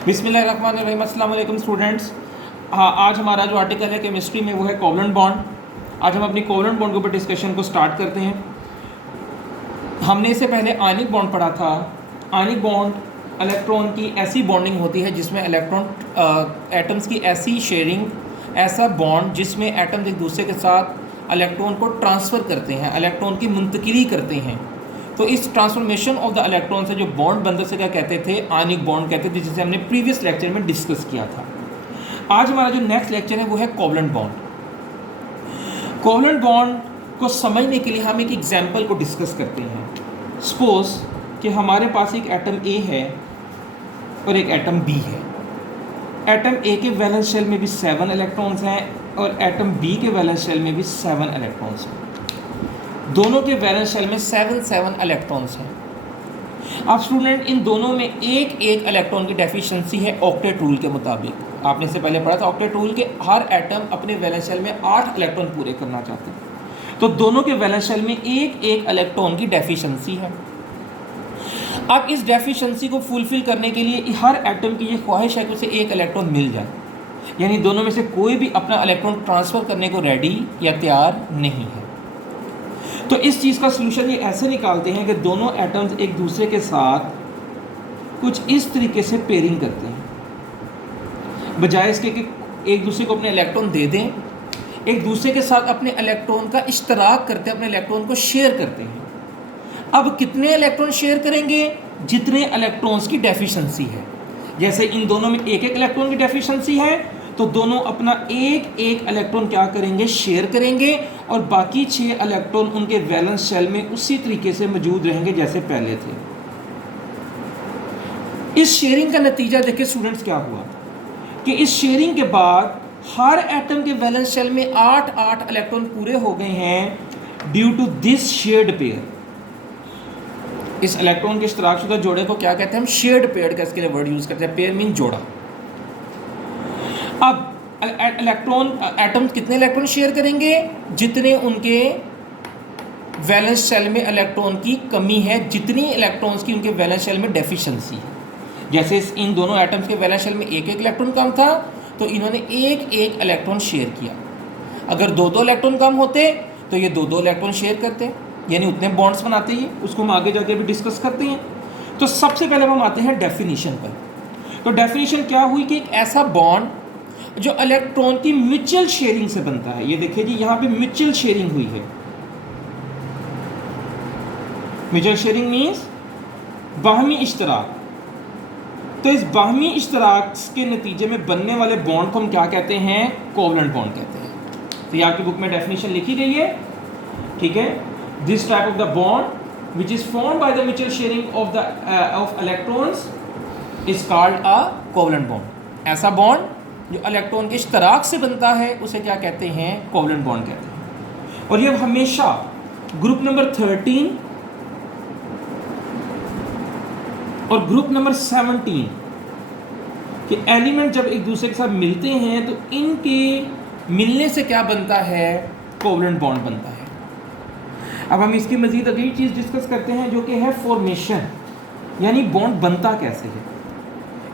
बिस्मिल्लाहिर्रहमानिर्रहीम। अस्सलाम वालेकुम स्टूडेंट्स। हाँ, आज हमारा जो आर्टिकल है केमिस्ट्री में वो है कोवलेंट बॉन्ड। आज हम अपनी कोवलेंट बॉन्ड के ऊपर डिस्कशन को स्टार्ट करते हैं। हमने इससे पहले आयनिक बॉन्ड पढ़ा था। आयनिक बॉन्ड इलेक्ट्रॉन की ऐसी बॉन्डिंग होती है जिसमें इलेक्ट्रॉन एटम्स की ऐसी शेयरिंग, ऐसा बॉन्ड जिसमें एटम्स एक दूसरे के साथ इलेक्ट्रॉन को ट्रांसफ़र करते हैं, इलेक्ट्रॉन की मुंतकिली करते हैं। तो इस ट्रांसफॉर्मेशन ऑफ द इलेक्ट्रॉन से जो बॉन्ड बनते से क्या कहते थे, आयनिक बॉन्ड कहते थे, जिसे हमने प्रीवियस लेक्चर में डिस्कस किया था। आज हमारा जो नेक्स्ट लेक्चर है वो है कोवलेंट बॉन्ड। कोवलेंट बॉन्ड को समझने के लिए हम एक एग्जांपल को डिस्कस करते हैं। सपोज कि हमारे पास एक एटम ए है और एक एटम बी है। एटम ए के वैलेंस शेल में भी 7 इलेक्ट्रॉन्स हैं और एटम बी के वैलेंस शेल में भी 7 इलेक्ट्रॉन्स हैं। दोनों के वैलेंस शेल में 7 इलेक्ट्रॉन्स हैं। अब स्टूडेंट, इन दोनों में एक इलेक्ट्रॉन की डेफिशिएंसी है ऑक्टेट रूल के मुताबिक। आपने इससे पहले पढ़ा था ऑक्टेट रूल के हर एटम अपने वैलेंस शेल में 8 इलेक्ट्रॉन पूरे करना चाहते हैं। तो दोनों के वैलेंस शेल में एक इलेक्ट्रॉन की डेफिशिएंसी है। अब इस डेफिशिएंसी को फुलफिल करने के लिए हर एटम की ये ख्वाहिश है कि उसे एक इलेक्ट्रॉन मिल जाए, यानी दोनों में से कोई भी अपना इलेक्ट्रॉन ट्रांसफ़र करने को रेडी या तैयार नहीं है। तो इस चीज़ का सलूशन ये ऐसे निकालते हैं कि दोनों एटम्स एक दूसरे के साथ कुछ इस तरीके से पेयरिंग करते हैं, बजाय इसके कि एक दूसरे को अपने इलेक्ट्रॉन दे दें, एक दूसरे के साथ अपने इलेक्ट्रॉन का इश्तराक करते हैं, अपने इलेक्ट्रॉन को शेयर करते हैं। अब कितने इलेक्ट्रॉन शेयर करेंगे? जितने इलेक्ट्रॉन्स की डेफिशिएंसी है। जैसे इन दोनों में एक इलेक्ट्रॉन की डेफिशिएंसी है तो दोनों अपना एक इलेक्ट्रॉन क्या करेंगे? शेयर करेंगे, और बाकी 6 इलेक्ट्रॉन उनके वैलेंस शेल में उसी तरीके से मौजूद रहेंगे जैसे पहले थे। इस शेयरिंग का नतीजा देखिए स्टूडेंट्स क्या हुआ कि इस शेयरिंग के बाद हर एटम के वैलेंस शेल में 8 इलेक्ट्रॉन पूरे हो गए हैं due to this shared pair. इस इलेक्ट्रॉन के इश्तराकशुदा जोड़े को क्या कहते हैं? हम शेयर्ड पेयर का इसके लिए वर्ड यूज़ करते हैं। पेयर मीन जोड़ा। अब एटम कितने इलेक्ट्रॉन शेयर करेंगे? जितने उनके वैलेंस शेल में इलेक्ट्रॉन की कमी है, जितनी इलेक्ट्रॉन्स की उनके वैलेंस शेल में डेफिशिएंसी है। जैसे इन दोनों एटम्स के वैलेंस शेल में एक इलेक्ट्रॉन कम था तो इन्होंने एक इलेक्ट्रॉन शेयर किया। अगर 2 इलेक्ट्रॉन कम होते तो ये 2 इलेक्ट्रॉन शेयर करते, यानी उतने बॉन्ड्स बनाते ही। उसको हम आगे जाके भी डिस्कस करते हैं। तो सबसे पहले हम आते हैं डेफिनेशन पर। तो डेफिनेशन क्या हुई कि एक ऐसा बॉन्ड जो इलेक्ट्रॉन की म्यूचुअल शेयरिंग से बनता है। ये देखिए जी, यहाँ पे म्यूचुअल शेयरिंग हुई है। म्यूचुअल शेयरिंग मीन्स बाहमी इश्तराक। तो इस बाहमी इश्तराक के नतीजे में बनने वाले बॉन्ड को हम क्या कहते हैं? कोवलेंट बॉन्ड कहते हैं। तो ये आपकी बुक में डेफिनेशन लिखी गई है, ठीक है। This type of the bond which is formed by the mutual sharing of electrons is called a covalent bond. ऐसा बॉन्ड जो इलेक्ट्रॉन के इश्तराक से बनता है उसे क्या कहते हैं? कोवलेंट बॉन्ड कहते हैं। और ये हमेशा ग्रुप नंबर 13 और ग्रुप नंबर 17 के एलिमेंट जब एक दूसरे के साथ मिलते हैं तो इनके मिलने से क्या बनता है? कोवलेंट बॉन्ड बनता है। अब हम इसकी मजीद अगली चीज़ डिस्कस करते हैं जो कि है फॉर्मेशन, यानी बॉन्ड बनता कैसे है।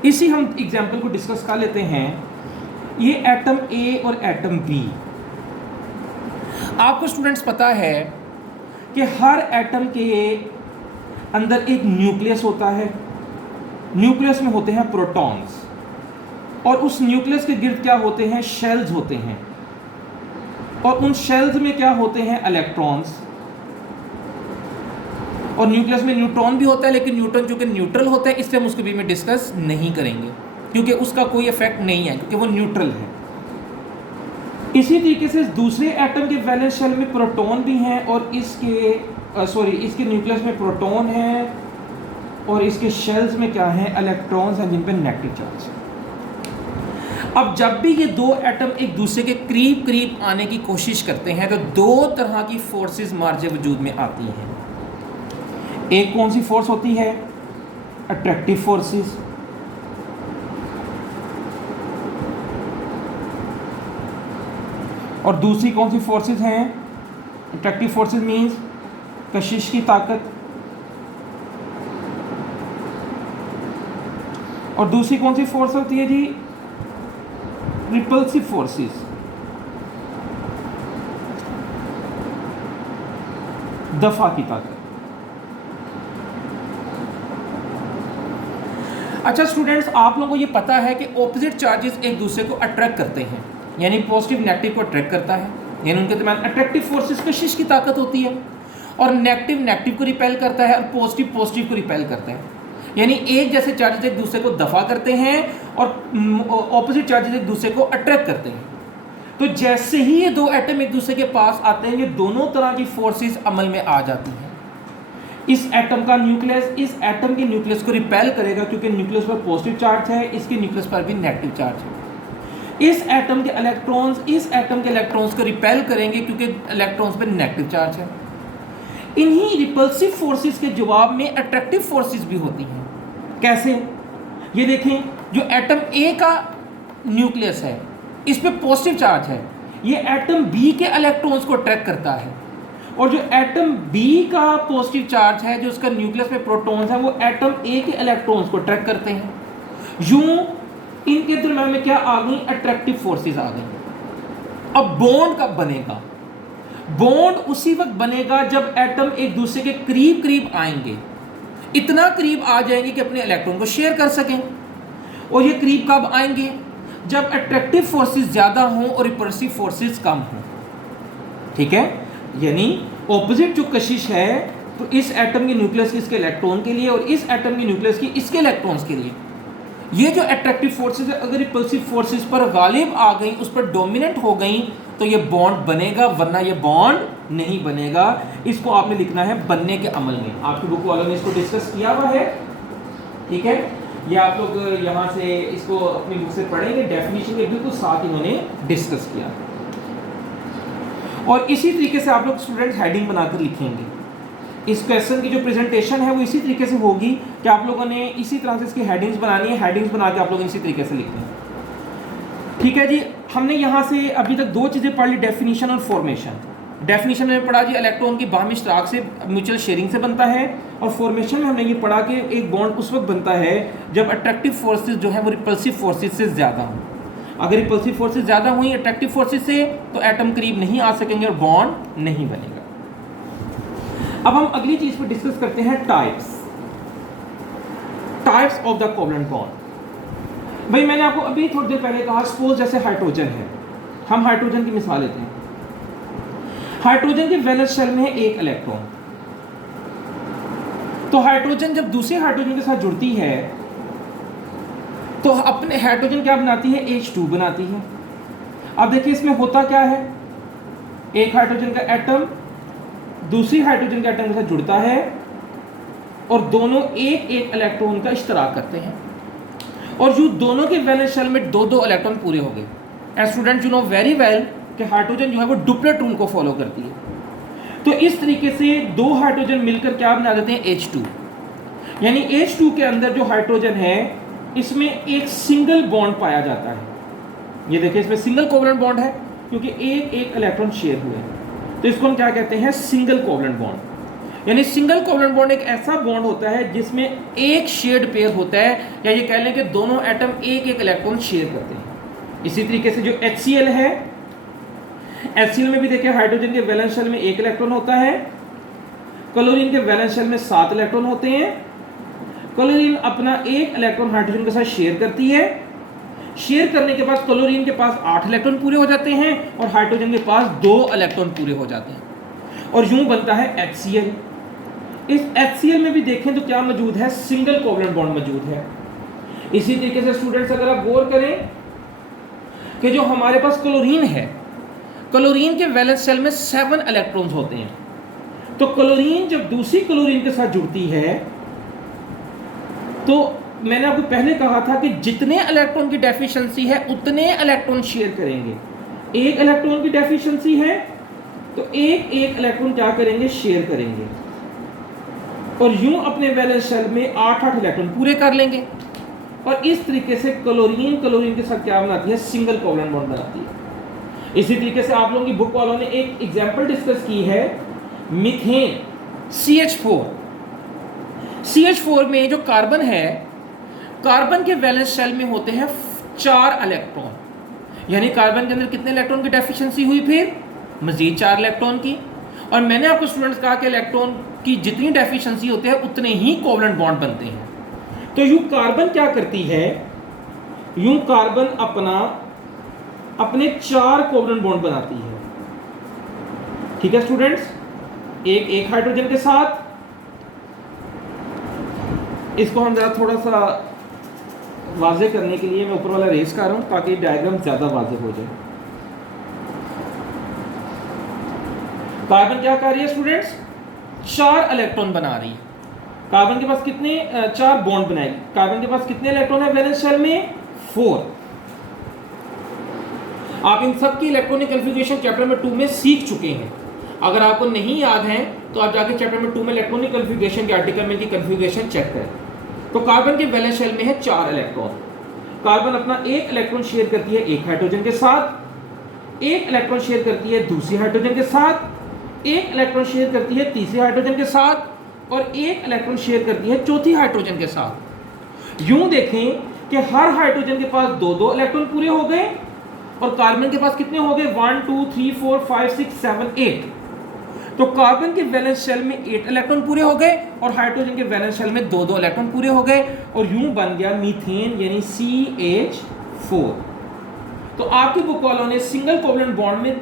इसी हम एग्जाम्पल को डिस्कस कर लेते हैं। ये एटम ए और एटम बी। आपको स्टूडेंट्स पता है कि हर एटम के अंदर एक न्यूक्लियस होता है। न्यूक्लियस में होते हैं प्रोटॉन्स, और उस न्यूक्लियस के गिर्द क्या होते हैं? शेल्स होते हैं, और उन शेल्स में क्या होते हैं? इलेक्ट्रॉन्स। और न्यूक्लियस में न्यूट्रॉन भी होता है, लेकिन न्यूट्रॉन जो कि न्यूट्रल होता है इसलिए हम उसको भी में डिस्कस नहीं करेंगे क्योंकि उसका कोई इफेक्ट नहीं है, क्योंकि वो न्यूट्रल है। इसी तरीके से दूसरे एटम के वैलेंस शेल में प्रोटॉन भी हैं, और इसके न्यूक्लियस में प्रोटॉन है और इसके शेल्स में क्या है? इलेक्ट्रॉन्स हैं जिन पे नेगेटिव चार्ज है। अब जब भी ये 2 एटम एक दूसरे के करीब आने की कोशिश करते हैं तो 2 तरह की फोर्सेस मार्जे वजूद में आती हैं। एक कौन सी फोर्स होती है? Attractive forces. और दूसरी कौन सी फोर्सेस हैं? अट्रैक्टिव फोर्सेस मीन्स कशिश की ताकत। और दूसरी कौन सी फोर्स होती है जी? Repulsive forces. दफा की ताकत। अच्छा स्टूडेंट्स, आप लोगों को ये पता है कि ऑपोजिट चार्जेस एक दूसरे को अट्रैक्ट करते हैं, यानी पॉजिटिव नेगेटिव को अट्रैक्ट करता है, यानी उनके दरमियान अट्रैक्टिव फोर्सेस कशिश की ताकत होती है, और नेगेटिव नेगेटिव को रिपेल करता है और पॉजिटिव पॉजिटिव को रिपेल करता है, यानी एक जैसे चार्जेस एक दूसरे को दफा करते हैं और ऑपोजिट चार्जेस एक दूसरे को अट्रैक्ट करते हैं। तो जैसे ही ये दो एटम एक दूसरे के पास आते हैं, ये दोनों तरह की फोर्सेस अमल में आ जाती हैं। इस एटम का न्यूक्लियस इस एटम के न्यूक्लियस को रिपेल करेगा क्योंकि न्यूक्लियस पर पॉजिटिव चार्ज है, इसके न्यूक्लियस पर भी नेगेटिव चार्ज है। इस एटम के इलेक्ट्रॉन्स को रिपेल करेंगे क्योंकि इलेक्ट्रॉन्स पर नेगेटिव चार्ज है। इन्हीं रिपल्सिव फोर्सेस के जवाब में अट्रैक्टिव फोर्सेस भी होती हैं। कैसे? ये देखें, जो एटम ए का न्यूक्लियस है इस पे पॉजिटिव चार्ज है, ये एटम बी के इलेक्ट्रॉन्स को अट्रैक्ट करता है, और जो एटम बी का पॉजिटिव चार्ज है, जो उसका न्यूक्लियस में प्रोटॉन्स हैं, वो एटम ए के इलेक्ट्रॉन्स को अट्रैक्ट करते हैं। यूं इनके दरम्यान में क्या आ गई? अट्रैक्टिव फोर्सेस आ गई। अब बॉन्ड कब बनेगा? बॉन्ड उसी वक्त बनेगा जब एटम एक दूसरे के करीब करीब आएंगे, इतना करीब आ जाएंगे कि अपने इलेक्ट्रॉन को शेयर कर सकें। और ये करीब कब आएंगे? जब अट्रैक्टिव फोर्सेस ज़्यादा हों और रिपल्सिव फोर्सेस कम हों। ठीक है, यानी ऑपोजिट जो कशिश है, तो इस एटम के न्यूक्लियस की इसके इलेक्ट्रॉन के लिए और इस एटम के न्यूक्लियस की इसके इलेक्ट्रॉन्स के लिए, ये जो अट्रैक्टिव फोर्सेस है अगर रिपल्सिव फोर्सेस पर गालिब आ गई, उस पर डोमिनेंट हो गई, तो ये बॉन्ड बनेगा, वरना ये बॉन्ड नहीं बनेगा। इसको आपने लिखना है बनने के अमल में। आपकी बुक वालों ने इसको डिस्कस किया हुआ है, ठीक है, ये आप लोग यहाँ से इसको अपनी बुक से पढ़ेंगे, डेफिनेशन के बिल्कुल साथ इन्होंने डिस्कस किया। और इसी तरीके से आप लोग स्टूडेंट्स हेडिंग बनाकर लिखेंगे। इस क्वेश्चन की जो प्रेजेंटेशन है वो इसी तरीके से होगी कि आप लोगों ने इसी तरह से इसकी हेडिंग्स बनानी है, हेडिंग्स बना के आप लोग इसी तरीके से लिखना है। ठीक है जी, हमने यहाँ से अभी तक दो चीज़ें पढ़ ली, डेफिनेशन और फॉर्मेशन। डेफिनेशन में पढ़ा जी इलेक्ट्रॉन की बाहमी इश्तराक से म्यूचुअल शेयरिंग से बनता है, और फॉर्मेशन में हमने ये पढ़ा कि एक बॉन्ड उस वक्त बनता है जब अट्रैक्टिव फोर्सेस जो है वो रिपल्सिव फोर्सेस से ज़्यादा हों। अगर रिपल्सिव फोर्सेस ज़्यादा हुई अट्रैक्टिव फोर्सेस से, तो एटम करीब नहीं आ सकेंगे और बॉन्ड नहीं बनेगा। अब हम अगली चीज़ पर डिस्कस करते हैं types of the covalent bond. भाई मैंने आपको अभी थोड़ी देर पहले कहा, सपोज जैसे हाइड्रोजन है, हम हाइड्रोजन की मिसाल लेते हैं। हाइड्रोजन के वैलेंस शेल में है एक इलेक्ट्रॉन, तो हाइड्रोजन जब दूसरे हाइड्रोजन के साथ जुड़ती है तो अपने हाइड्रोजन क्या बनाती है? H2 बनाती है। अब देखिए इसमें होता क्या है, एक हाइड्रोजन का एटम दूसरी हाइड्रोजन के एटम के साथ जुड़ता है और दोनों एक एक इलेक्ट्रॉन का इश्तराक करते हैं, और जो दोनों के वैलेंस शेल में दो दो इलेक्ट्रॉन पूरे हो गए। And student you know very well कि हाइड्रोजन जो है वो डुप्लेट रूल को फॉलो करती है। तो इस तरीके से दो हाइड्रोजन मिलकर क्या बना देते हैं? H2। यानी H2 के अंदर जो हाइड्रोजन है इसमें एक सिंगल बॉन्ड पाया जाता है। ये देखिए इसमें सिंगल कोवलेंट बॉन्ड है क्योंकि एक एक इलेक्ट्रॉन शेयर हुए हैं, तो इसको हम क्या कहते हैं? Single covalent bond. यानी सिंगल कोवलेंट बॉन्ड एक ऐसा बॉन्ड होता है जिसमें एक शेयर्ड पेयर होता है, या ये कह लें कि दोनों एटम एक एक इलेक्ट्रॉन शेयर करते हैं। इसी तरीके से जो HCl है, HCl में भी देखिए हाइड्रोजन के वैलेंस शेल में एक इलेक्ट्रॉन होता है, क्लोरीन के वैलेंस शेल में 7 इलेक्ट्रॉन होते हैं। क्लोरीन अपना एक इलेक्ट्रॉन हाइड्रोजन के साथ शेयर करती है, शेयर करने के बाद क्लोरीन के पास 8 इलेक्ट्रॉन पूरे हो जाते हैं और हाइड्रोजन के पास 2 इलेक्ट्रॉन पूरे हो जाते हैं, और यूं बनता है HCl। इस HCl में भी देखें तो क्या मौजूद है? सिंगल कोवलेंट बॉन्ड मौजूद है। इसी तरीके से स्टूडेंट्स अगर आप गौर करें कि जो हमारे पास क्लोरीन है, क्लोरीन के वैलेंस शेल में 7 इलेक्ट्रॉन्स होते हैं, तो क्लोरीन जब दूसरी क्लोरीन के साथ जुड़ती है तो मैंने आपको पहले कहा था कि जितने इलेक्ट्रॉन की डेफिशिएंसी है उतने इलेक्ट्रॉन शेयर करेंगे। एक इलेक्ट्रॉन की डेफिशिएंसी है तो एक एक इलेक्ट्रॉन क्या करेंगे? शेयर करेंगे, और यूं अपने वैलेंस शेल में 8-8 इलेक्ट्रॉन पूरे कर लेंगे। और इस तरीके से क्लोरीन के साथ क्या बनाती है? सिंगल कोवलेंट बॉन्ड बनाती है। इसी तरीके से आप लोगों की बुक वालों ने एक एग्जाम्पल डिस्कस की है, मीथेन CH4 में जो कार्बन है, कार्बन के वैलेंस शेल में होते हैं 4 इलेक्ट्रॉन, यानी कार्बन के अंदर कितने इलेक्ट्रॉन की डेफिशिएंसी हुई, फिर मजीद 4 इलेक्ट्रॉन की। और मैंने आपको स्टूडेंट्स कहा कि इलेक्ट्रॉन की जितनी डेफिशिएंसी होती है उतने ही कोवलेंट बॉन्ड बनते हैं। तो यूं कार्बन क्या करती है, यूं कार्बन अपने 4 कोवलेंट बॉन्ड बनाती है। ठीक है स्टूडेंट्स, एक हाइड्रोजन के साथ, इसको हम जरा थोड़ा सा वाज़ेह करने के लिए मैं ऊपर वाला रेस कर रहा हूं ताकि डायग्राम ज्यादा वाज़ेह हो जाए। कार्बन क्या कर रही है स्टूडेंट्स, 4 इलेक्ट्रॉन बना रही है। कार्बन के पास कितने 4 बॉन्ड बनाएगी। कार्बन के पास कितने इलेक्ट्रॉन है वैलेंस शेल में, 4। आप इन सब की इलेक्ट्रॉनिक कन्फिग्रेशन चैप्टर नंबर 2 में सीख चुके हैं। अगर आपको नहीं याद है तो आप जाके चैप्टर नंबर 2 में इलेक्ट्रॉनिक कन्फिग्रेशन के आर्टिकल में की कन्फिग्रेशन चेक करें। तो कार्बन के वैलेंस शेल में है 4 इलेक्ट्रॉन। कार्बन अपना 1 इलेक्ट्रॉन शेयर करती है एक हाइड्रोजन के साथ, 1 इलेक्ट्रॉन शेयर करती है दूसरी हाइड्रोजन के साथ, 1 इलेक्ट्रॉन शेयर करती है तीसरी हाइड्रोजन के साथ और 1 इलेक्ट्रॉन शेयर करती है चौथी हाइड्रोजन के साथ। यूं देखें कि हर हाइड्रोजन के पास 2-2 इलेक्ट्रॉन पूरे हो गए और कार्बन के पास कितने हो गए, 1 2 3 4 5 6 7 8। तो कार्बन के वैलेंस शेल में 8 इलेक्ट्रॉन पूरे हो गए और हाइड्रोजन के वैलेंस शेल में 2-2 इलेक्ट्रॉन पूरे हो गए और यूं बन गया मीथेन यानी CH4। तो आपकी बुक वालों ने सिंगल कोवलेंट बॉन्ड में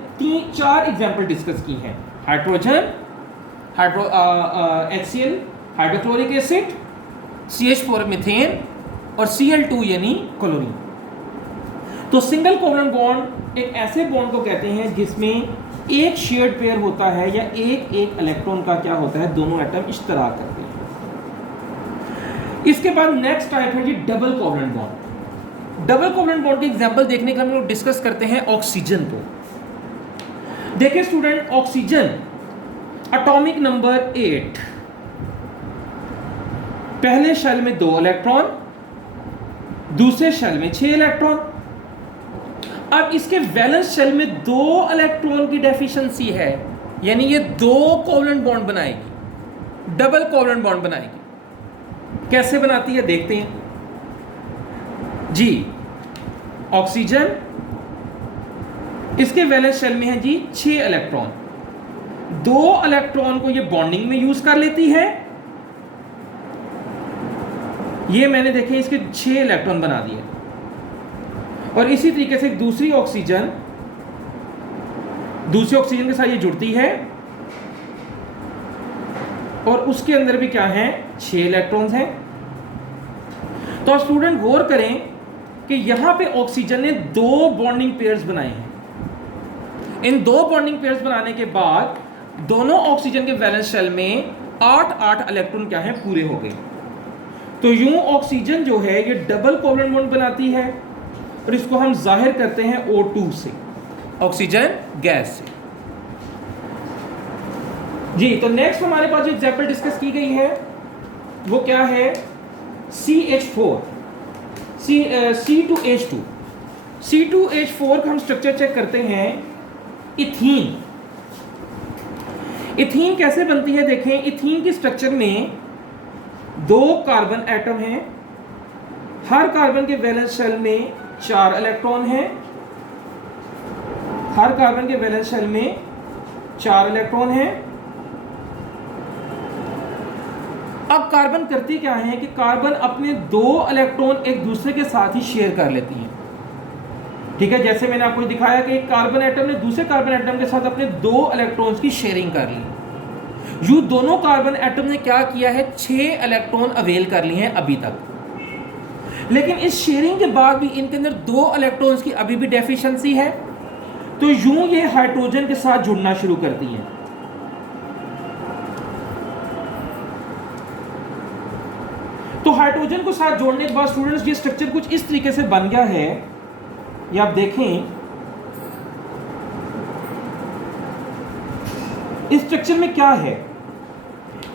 4 एग्जांपल डिस्कस की हैं, hydrogen, HCl hydrochloric acid, CH4 methane और Cl2 यानी क्लोरीन। तो सिंगल कोवलेंट बॉन्ड एक ऐसे बॉन्ड को कहते हैं जिसमें एक शेयर्ड पेयर होता है या एक इलेक्ट्रॉन का क्या होता है, दोनों एटम इश्तराक करते हैं। इसके बाद नेक्स्ट टाइप है जी double covalent bond. Double covalent bond के एग्जांपल देखने के लिए हम लोग डिस्कस करते हैं ऑक्सीजन को। देखिए स्टूडेंट, ऑक्सीजन एटॉमिक नंबर 8, पहले शेल में 2 इलेक्ट्रॉन, दूसरे शेल में 6 इलेक्ट्रॉन। अब इसके वैलेंस शेल में 2 इलेक्ट्रॉन की डेफिशिएंसी है, यानी ये 2 कोवलेंट बॉन्ड बनाएगी, डबल कोवलेंट बॉन्ड बनाएगी। कैसे बनाती है देखते हैं जी। ऑक्सीजन, इसके वैलेंस शेल में है जी 6 इलेक्ट्रॉन, 2 इलेक्ट्रॉन को ये बॉन्डिंग में यूज कर लेती है। ये मैंने देखे इसके 6 इलेक्ट्रॉन बना दिए। और इसी तरीके से दूसरी ऑक्सीजन के साथ ये जुड़ती है और उसके अंदर भी क्या है, 6 इलेक्ट्रॉन्स हैं। तो स्टूडेंट गौर करें कि यहां पे ऑक्सीजन ने 2 बॉन्डिंग पेयर्स बनाए हैं। इन 2 बॉन्डिंग पेयर्स बनाने के बाद दोनों ऑक्सीजन के वैलेंस शेल में 8-8 इलेक्ट्रॉन क्या है, पूरे हो गए। तो यूं ऑक्सीजन जो है ये डबल कोवलेंट बॉन्ड बनाती है और इसको हम जाहिर करते हैं O2 से, ऑक्सीजन गैस से जी। तो नेक्स्ट हमारे पास जो एग्जांपल डिस्कस की गई है वो क्या है, CH4 C2H2। C2H4 का हम स्ट्रक्चर चेक करते हैं। इथीन, इथीन कैसे बनती है देखें। इथीन की स्ट्रक्चर में 2 कार्बन एटम हैं, हर कार्बन के वैलेंस शेल में 4 इलेक्ट्रॉन हैं, हर कार्बन के वैलेंस शेल में 4 इलेक्ट्रॉन हैं। अब कार्बन करती क्या है कि कार्बन अपने 2 इलेक्ट्रॉन एक दूसरे के साथ ही शेयर कर लेती है। ठीक है, जैसे मैंने आपको दिखाया कि एक कार्बन एटम ने दूसरे कार्बन एटम के साथ अपने 2 इलेक्ट्रॉन्स की शेयरिंग कर ली। यूं दोनों कार्बन एटम ने क्या किया है, 6 इलेक्ट्रॉन अवेल कर लिए हैं अभी तक। लेकिन इस शेयरिंग के बाद भी इनके अंदर 2 इलेक्ट्रॉन्स की अभी भी डेफिशिएंसी है। तो यूं ये हाइड्रोजन के साथ जुड़ना शुरू करती हैं। तो हाइड्रोजन को साथ जोड़ने के बाद स्टूडेंट्स ये स्ट्रक्चर कुछ इस तरीके से बन गया है। ये आप देखें, इस स्ट्रक्चर में क्या है,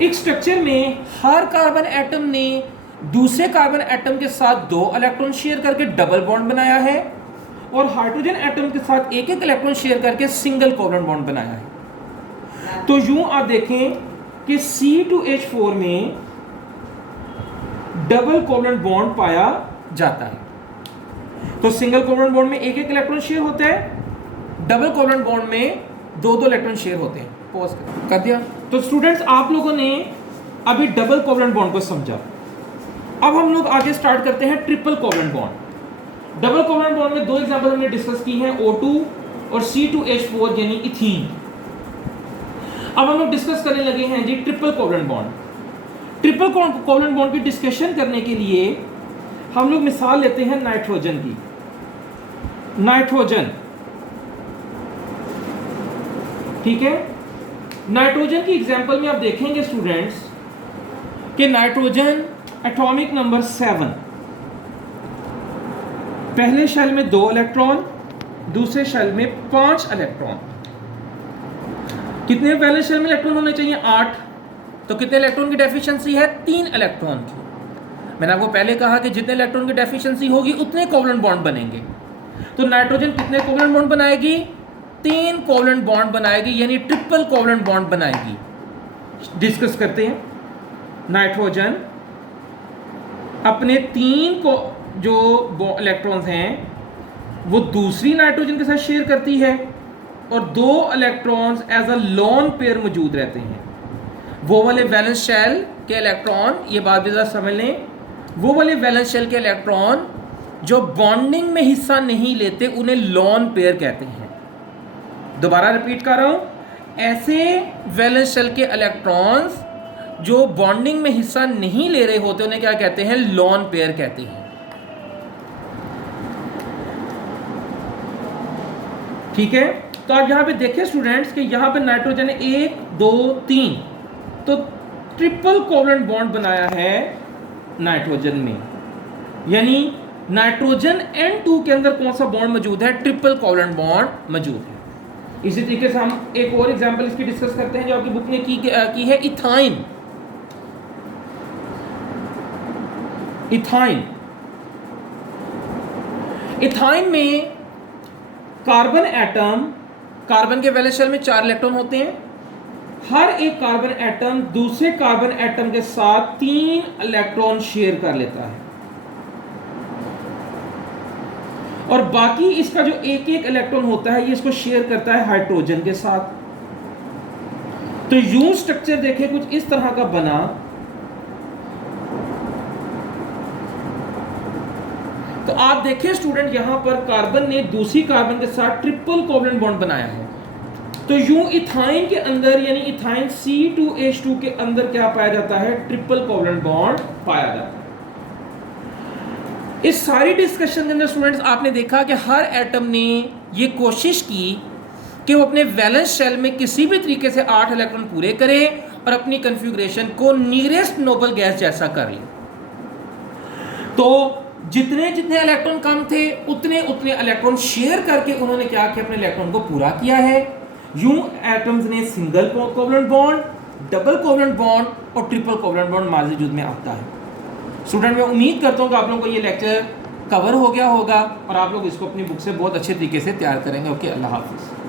इस स्ट्रक्चर में हर कार्बन एटम ने दूसरे कार्बन एटम के साथ 2 इलेक्ट्रॉन शेयर करके डबल बॉन्ड बनाया है और हाइड्रोजन एटम के साथ एक इलेक्ट्रॉन शेयर करके सिंगल कोवलेंट बॉन्ड बनाया है। तो यूं आप देखें कि C2H4 में डबल कोवलेंट बॉन्ड पाया जाता है। तो सिंगल कोवलेंट बॉन्ड में एक एक इलेक्ट्रॉन शेयर होता है, डबल कोवलेंट बॉन्ड में दो दो इलेक्ट्रॉन शेयर होते हैं। पॉज कर दिया। तो स्टूडेंट्स आप लोगों ने अभी डबल कोवलेंट बॉन्ड को समझा। अब हम लोग आगे स्टार्ट करते हैं triple covalent bond. Double covalent bond में दो एग्जांपल हमने डिस्कस की हैं, O2 और C2H4 यानी इथीन। अब हम लोग डिस्कस करने लगे हैं जी triple covalent bond. Triple covalent bond की डिस्कशन करने के लिए हम लोग मिसाल लेते हैं नाइट्रोजन की। नाइट्रोजन, ठीक है। नाइट्रोजन की एग्जांपल में आप देखेंगे स्टूडेंट्स कि नाइट्रोजन एटॉमिक नंबर 7, पहले शेल में 2 इलेक्ट्रॉन, दूसरे शेल में 5 इलेक्ट्रॉन। कितने पहले शेल में इलेक्ट्रॉन होने चाहिए? 8। तो कितने इलेक्ट्रॉन की डेफिशिएंसी है? 3 इलेक्ट्रॉन की। मैंने आपको पहले कहा कि जितने इलेक्ट्रॉन की डेफिशिएंसी होगी उतने कोवलेंट बॉन्ड बनेंगे। तो नाइट्रोजन कितने कोवलेंट बॉन्ड बनाएगी? 3 कोवलेंट बॉन्ड बनाएगी, यानी ट्रिपल कोवलेंट बॉन्ड बनाएगी। डिस्कस करते हैं। नाइट्रोजन अपने 3 को जो इलेक्ट्रॉन्स हैं वो दूसरी नाइट्रोजन के साथ शेयर करती है और 2 electrons as a lone pair मौजूद रहते हैं। वो वाले वैलेंस शेल के इलेक्ट्रॉन, ये बात भी जरा समझ लें, वो वाले वैलेंस शेल के इलेक्ट्रॉन जो बॉन्डिंग में हिस्सा नहीं लेते उन्हें लोन पेयर कहते हैं। दोबारा रिपीट कर रहा हूं, ऐसे वैलेंस शेल के इलेक्ट्रॉन्स जो बॉन्डिंग में हिस्सा नहीं ले रहे होते उन्हें क्या कहते हैं? लोन पेयर कहते हैं। ठीक है। तो आप यहां पे देखिए स्टूडेंट्स कि यहां पे नाइट्रोजन 1 2 3, तो ट्रिपल कोवलेंट बॉन्ड बनाया है नाइट्रोजन में, यानी नाइट्रोजन N2 के अंदर कौन सा बॉन्ड मौजूद है? ट्रिपल कोवलेंट बॉन्ड मौजूद है। इसी तरीके से हम एक और एग्जांपल इसकी डिस्कस करते हैं जो आपकी बुक ने की है, इथाइन। इथाइन, इथाइन में कार्बन एटम, कार्बन के वैलेंस शेल में 4 इलेक्ट्रॉन होते हैं। हर एक कार्बन एटम दूसरे कार्बन एटम के साथ 3 इलेक्ट्रॉन शेयर कर लेता है और बाकी इसका जो एक एक इलेक्ट्रॉन होता है ये इसको शेयर करता है हाइड्रोजन के साथ। तो यूं स्ट्रक्चर देखें कुछ इस तरह का बना। तो आप देखिए स्टूडेंट, यहां पर कार्बन ने दूसरी कार्बन के साथ ट्रिपल कोवलेंट बॉन्ड बनाया है। तो यूं इथाइन के अंदर यानी इथाइन C2H2 के अंदर क्या पाया जाता है? ट्रिपल कोवलेंट बॉन्ड पाया जाता है। इस सारी डिस्कशन के अंदर स्टूडेंट्स आपने देखा कि हर एटम ने ये कोशिश की कि वो अपने वैलेंस शेल में किसी भी तरीके से 8 इलेक्ट्रॉन पूरे करे और अपनी कन्फिग्रेशन को नियरेस्ट नोबल गैस जैसा कर ले। तो जितने जितने इलेक्ट्रॉन कम थे उतने उतने इलेक्ट्रॉन शेयर करके उन्होंने क्या किया? अपने इलेक्ट्रॉन को पूरा किया है। यूं एटम्स ने single covalent bond, double covalent bond और ट्रिपल कोवलेंट बॉन्ड मौजूद में आता है। स्टूडेंट मैं उम्मीद करता हूं कि आप लोगों को ये लेक्चर कवर हो गया होगा और आप लोग इसको अपनी बुक से बहुत अच्छे तरीके से तैयार करेंगे। ओके, अल्लाह हाफिज़।